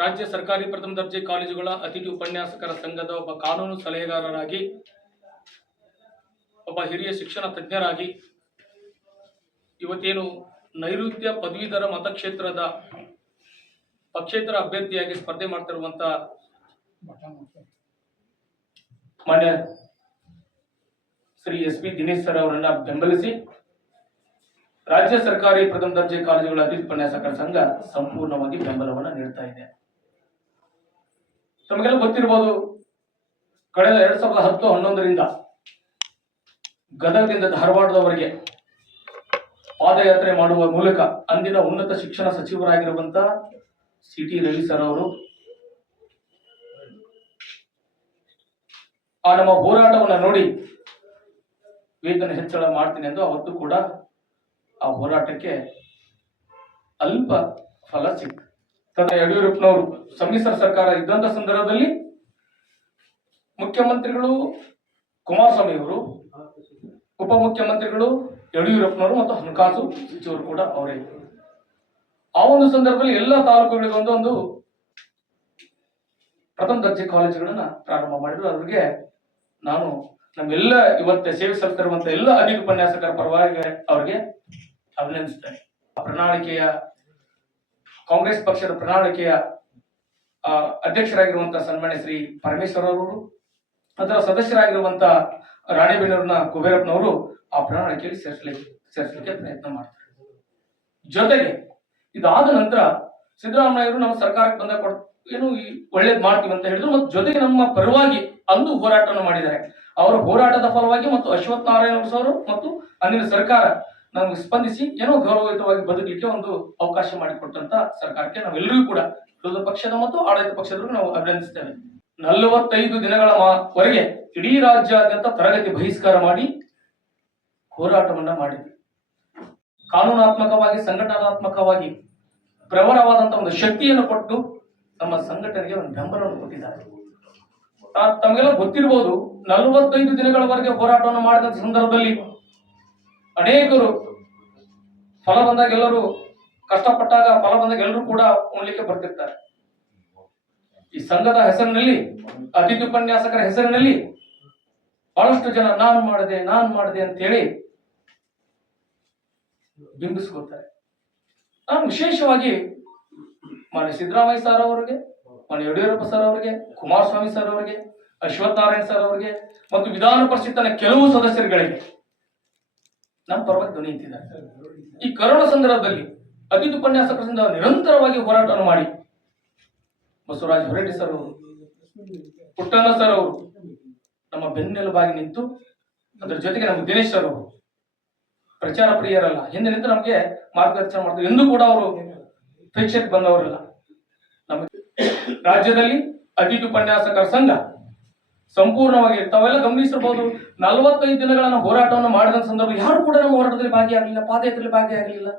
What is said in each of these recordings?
ರಾಜ್ಯ ಸರ್ಕಾರಿ ಪ್ರಥಮ ದರ್ಜೆ ಕಾಲೇಜುಗಳ ಅತಿಥಿ ಉಪನ್ಯಾಸಕರ ಸಂಘದ ಒಬ್ಬ ಕಾನೂನು ಸಲಹೆಗಾರರಾಗಿ, ಒಬ್ಬ ಹಿರಿಯ ಶಿಕ್ಷಣ ತಜ್ಞರಾಗಿ, ಇವತ್ತೇನು ನೈಋತ್ಯ ಪದವೀಧರ ಮತಕ್ಷೇತ್ರದ ಪಕ್ಷೇತರ ಅಭ್ಯರ್ಥಿಯಾಗಿ ಸ್ಪರ್ಧೆ ಮಾಡ್ತಿರುವಂತ ಮಾನ್ಯ Shri S P Dinesh sir ಅವರನ್ನ ಬೆಂಬಲಿಸಿ, ರಾಜ್ಯ ಸರ್ಕಾರಿ ಪ್ರಥಮ ದರ್ಜೆ ಕಾಲೇಜುಗಳ ಅತಿಥಿ ಉಪನ್ಯಾಸಕರ ಸಂಘ ಸಂಪೂರ್ಣವಾಗಿ ಬೆಂಬಲವನ್ನು ನೀಡ್ತಾ ಇದೆ. ತಮಗೆಲ್ಲ ಗೊತ್ತಿರ್ಬೋದು, ಕಳೆದ ಎರಡ್ ಸಾವಿರದ ಹತ್ತು ಹನ್ನೊಂದರಿಂದ ಗದಗದಿಂದ ಧಾರವಾಡದವರೆಗೆ ಪಾದಯಾತ್ರೆ ಮಾಡುವ ಮೂಲಕ ಅಂದಿನ ಉನ್ನತ ಶಿಕ್ಷಣ ಸಚಿವರಾಗಿರುವಂತ ಸಿ ಟಿ ರವಿ ಸರ್ ಅವರು, ಆ ನಮ್ಮ ಹೋರಾಟವನ್ನು ನೋಡಿ ವೇತನ ಹೆಚ್ಚಳ ಮಾಡ್ತೀನಿ ಎಂದು ಅವತ್ತು ಕೂಡ ಆ ಹೋರಾಟಕ್ಕೆ ಅಲ್ಪ ಫಲ ಸಿಕ್ತು. ತದ ಯಡಿಯೂರಪ್ಪನವರು, ಸಮ್ಮಿಶ್ರ ಸರ್ಕಾರ ಇದ್ದಂತ ಸಂದರ್ಭದಲ್ಲಿ ಮುಖ್ಯಮಂತ್ರಿಗಳು ಕುಮಾರಸ್ವಾಮಿ ಅವರು ಉಪಮುಖ್ಯಮಂತ್ರಿಗಳು ಯಡಿಯೂರಪ್ಪನವರು ಮತ್ತು ಹಣಕಾಸು ಸಚಿವರು ಕೂಡ ಅವರೇ. ಆ ಒಂದು ಸಂದರ್ಭದಲ್ಲಿ ಎಲ್ಲ ತಾಲೂಕುಗಳಿಗೆ ಒಂದೊಂದು ಪ್ರಥಮ ದರ್ಜೆ ಕಾಲೇಜುಗಳನ್ನ ಪ್ರಾರಂಭ ಮಾಡಿದ್ರು. ಅವರಿಗೆ ನಾನು ನಮ್ಮೆಲ್ಲ ಇವತ್ತೇ ಸೇವೆ ಸಲ್ಲಿಸಿರುವಂತ ಎಲ್ಲ ಅಧಿಕ ಉಪನ್ಯಾಸಕರ ಪರವಾಗಿ ಅವರಿಗೆ ಅಭಿನಂದಿಸ್ತೇನೆ. ಪ್ರಣಾಳಿಕೆಯ ಕಾಂಗ್ರೆಸ್ ಪಕ್ಷದ ಪ್ರಣಾಳಿಕೆಯ ಅಧ್ಯಕ್ಷರಾಗಿರುವಂತಹ ಸನ್ಮಾನ್ಯ ಶ್ರೀ ಪರಮೇಶ್ವರ್ ಅವರು ಅದರ ಸದಸ್ಯರಾಗಿರುವಂತಹ ರಾಣೆಬೆನ್ನೂರಿನ ಕುಬೇರಪ್ಪನವರು ಆ ಪ್ರಣಾಳಿಕೆಯಲ್ಲಿ ಸೇರಿಸಲಿಕ್ಕೆ ಸೇರಿಸಲಿಕ್ಕೆ ಪ್ರಯತ್ನ ಮಾಡ್ತಾರೆ. ಜೊತೆಗೆ ಇದಾದ ನಂತರ ಸಿದ್ದರಾಮಯ್ಯರು ನಮ್ಮ ಸರ್ಕಾರಕ್ಕೆ ಬಂದ ಕೊಡ್, ಏನು ಈ ಒಳ್ಳೇದ್ ಮಾಡ್ತೀವಿ ಅಂತ ಹೇಳಿದ್ರು ಮತ್ತು ಜೊತೆಗೆ ನಮ್ಮ ಪರವಾಗಿ ಅಂದು ಹೋರಾಟವನ್ನು ಮಾಡಿದ್ದಾರೆ. ಅವರ ಹೋರಾಟದ ಫಲವಾಗಿ ಮತ್ತು ಅಶ್ವಥ್ ನಾರಾಯಣ ಅವರು ಮತ್ತು ಅಂದಿನ ಸರ್ಕಾರ ನಮ್ಗೆ ಸ್ಪಂದಿಸಿ ಏನೋ ಗೌರವಯುತವಾಗಿ ಬದುಕಲಿಕ್ಕೆ ಒಂದು ಅವಕಾಶ ಮಾಡಿಕೊಟ್ಟಂತ ಸರ್ಕಾರಕ್ಕೆ ನಾವೆಲ್ಲರಿಗೂ ಕೂಡ ವಿರೋಧ ಪಕ್ಷದ ಮತ್ತು ಆಡಳಿತ ಪಕ್ಷದವರು ನಾವು ಅಭಿನಂದಿಸ್ತೇವೆ. ನಲವತ್ತೈದು ದಿನಗಳ ವರೆಗೆ ಇಡೀ ರಾಜ್ಯಾದ್ಯಂತ ತರಗತಿ ಬಹಿಷ್ಕಾರ ಮಾಡಿ ಹೋರಾಟವನ್ನ ಮಾಡಿದ್ವಿ. ಕಾನೂನಾತ್ಮಕವಾಗಿ, ಸಂಘಟನಾತ್ಮಕವಾಗಿ ಪ್ರಬಲವಾದಂತಹ ಒಂದು ಶಕ್ತಿಯನ್ನು ಕೊಟ್ಟು ನಮ್ಮ ಸಂಘಟನೆಗೆ ಒಂದು ಬೆಂಬಲವನ್ನು ಕೊಟ್ಟಿದ್ದಾರೆ. ತಮಗೆಲ್ಲ ಗೊತ್ತಿರಬಹುದು ನಲವತ್ತೈದು ದಿನಗಳವರೆಗೆ ಹೋರಾಟವನ್ನು ಮಾಡಿದಂತ ಸಂದರ್ಭದಲ್ಲಿ ಅನೇಕರು ಫಲ ಬಂದಾಗ ಎಲ್ಲರೂ ಕಷ್ಟಪಟ್ಟಾಗ ಫಲ ಬಂದಾಗ ಎಲ್ಲರೂ ಕೂಡ ಉಣ್ಲಿಕ್ಕೆ ಬರ್ತಿರ್ತಾರೆ. ಈ ಸಂಘದ ಹೆಸರಿನಲ್ಲಿ ಅತಿಥಿ ಉಪನ್ಯಾಸಕರ ಹೆಸರಿನಲ್ಲಿ ಬಹಳಷ್ಟು ಜನ ನಾನ್ ಮಾಡಿದೆ ನಾನ್ ಮಾಡಿದೆ ಅಂತ ಹೇಳಿ ಬಿಂಬಿಸ್ಕೊಳ್ತಾರೆ. ನಾನು ವಿಶೇಷವಾಗಿ ಮಾನ್ಯ ಸಿದ್ದರಾಮಯ್ಯ ಸರ್ ಅವರಿಗೆ, ಮಾನ್ಯ ಯಡಿಯೂರಪ್ಪ ಸರ್ ಅವರಿಗೆ, ಕುಮಾರಸ್ವಾಮಿ ಸರ್ ಅವರಿಗೆ ಅಶ್ವಥ್ ನಾರಾಯಣ ಸರ್ ಅವರಿಗೆ, ಮತ್ತು ವಿಧಾನ ಪರಿಷತ್ತಿನ ಕೆಲವು ಸದಸ್ಯರುಗಳಿಗೆ ನಮ್ಮ ಪರವಾಗಿ ಧ್ವನಿ ಎತ್ತಿದ್ದಾರೆ. ಈ ಕರೋನಾ ಸಂದರ್ಭದಲ್ಲಿ ಅತಿಥಿ ಉಪನ್ಯಾಸಕರಿಂದ ನಿರಂತರವಾಗಿ ಹೋರಾಟವನ್ನು ಮಾಡಿ ಬಸವರಾಜ ಹೊರಟ್ಟಿ ಸರ್ ಅವರು. ಪುಟ್ಟಣ್ಣ ಸರ್ ಅವರು ನಮ್ಮ ಬೆನ್ನೆಲುಬಾಗಿ ನಿಂತು, ಅದರ ಜೊತೆಗೆ ನಮ್ಮ ದಿನೇಶ್ ಸರ್ ಅವರು. ಪ್ರಚಾರ ಪ್ರಿಯರಲ್ಲ. ಹಿಂದೆ ನಿಂತು ನಮಗೆ ಮಾರ್ಗದರ್ಶನ ಮಾಡ್ತಾರೆ. ಎಂದು ಕೂಡ ಅವರು ಪ್ರೇಕ್ಷಕ ಬಂದವರಲ್ಲ. ನಮಗೆ ರಾಜ್ಯದಲ್ಲಿ ಅತಿಥಿ ಉಪನ್ಯಾಸಕರ ಸಂಘ ಸಂಪೂರ್ಣವಾಗಿ ತಾವೆಲ್ಲ ಗಮನಿಸಿರ್ಬೋದು, ನಲವತ್ತೈದು ದಿನಗಳನ್ನ ಹೋರಾಟವನ್ನು ಮಾಡಿದ ಸಂದರ್ಭ ಯಾರು ಕೂಡ ನಮ್ಮ ಹೋರಾಟದಲ್ಲಿ ಭಾಗಿಯಾಗಲಿಲ್ಲ, ಪಾದಯಾತ್ರೆಯಲ್ಲಿ ಭಾಗಿಯಾಗಲಿಲ್ಲ.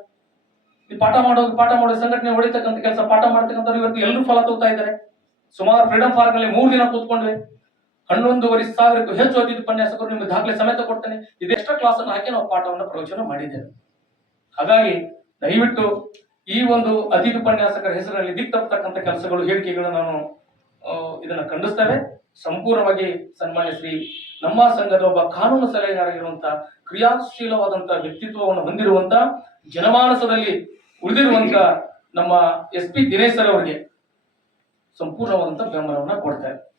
ಈ ಪಾಠ ಮಾಡೋದು, ಪಾಠ ಮಾಡೋ ಸಂಘಟನೆ ಹೊಡಿತಕ್ಕಂಥ ಕೆಲಸ, ಪಾಠ ಮಾಡ್ತಕ್ಕಂಥವ್ರು ಇವತ್ತು ಎಲ್ಲರೂ ಫಲ ತಗೋತಾ ಇದ್ದಾರೆ. ಸುಮಾರು ಫ್ರೀಡಂ ಪಾರ್ಕ್ನಲ್ಲಿ ಮೂರು ದಿನ ಕೂತ್ಕೊಂಡ್ವಿ. ಹನ್ನೊಂದುವರೆ ಸಾವಿರಕ್ಕೂ ಹೆಚ್ಚು ಅತಿಥಿ ಉಪನ್ಯಾಸಕರು ನಿಮಗೆ ದಾಖಲೆ ಸಮೇತ ಕೊಡ್ತೇನೆ. ಇದು ಎಕ್ಸ್ಟ್ರಾ ಕ್ಲಾಸ್ ಅನ್ನು ಹಾಕಿ ನಾವು ಪಾಠವನ್ನು ಪ್ರವಚನ ಮಾಡಿದ್ದೇವೆ. ಹಾಗಾಗಿ ದಯವಿಟ್ಟು ಈ ಒಂದು ಅತಿಥಿ ಉಪನ್ಯಾಸಕರ ಹೆಸರಿನಲ್ಲಿ ದಿಕ್ ತಪ್ಪತಕ್ಕಂಥ ಕೆಲಸಗಳು, ಹೇಳಿಕೆಗಳು ನಾನು ಇದನ್ನ ಖಂಡಿಸ್ತೇವೆ. ಸಂಪೂರ್ಣವಾಗಿ ಸನ್ಮಾನ್ಯ ಶ್ರೀ ನಮ್ಮ ಸಂಘದ ಒಬ್ಬ ಕಾನೂನು ಸಲಹೆಗಾರಗಿರುವಂತ ಕ್ರಿಯಾಶೀಲವಾದಂತ ವ್ಯಕ್ತಿತ್ವವನ್ನು ಹೊಂದಿರುವಂತ ಜನಮಾನಸದಲ್ಲಿ ಉಳಿದಿರುವಂತ ನಮ್ಮ ಎಸ್ ಪಿ ದಿನೇಶ್ ಸರ್ ಅವರಿಗೆ ಸಂಪೂರ್ಣವಾದಂತ ಬೆಂಬಲವನ್ನು ಕೊಡ್ತಾರೆ.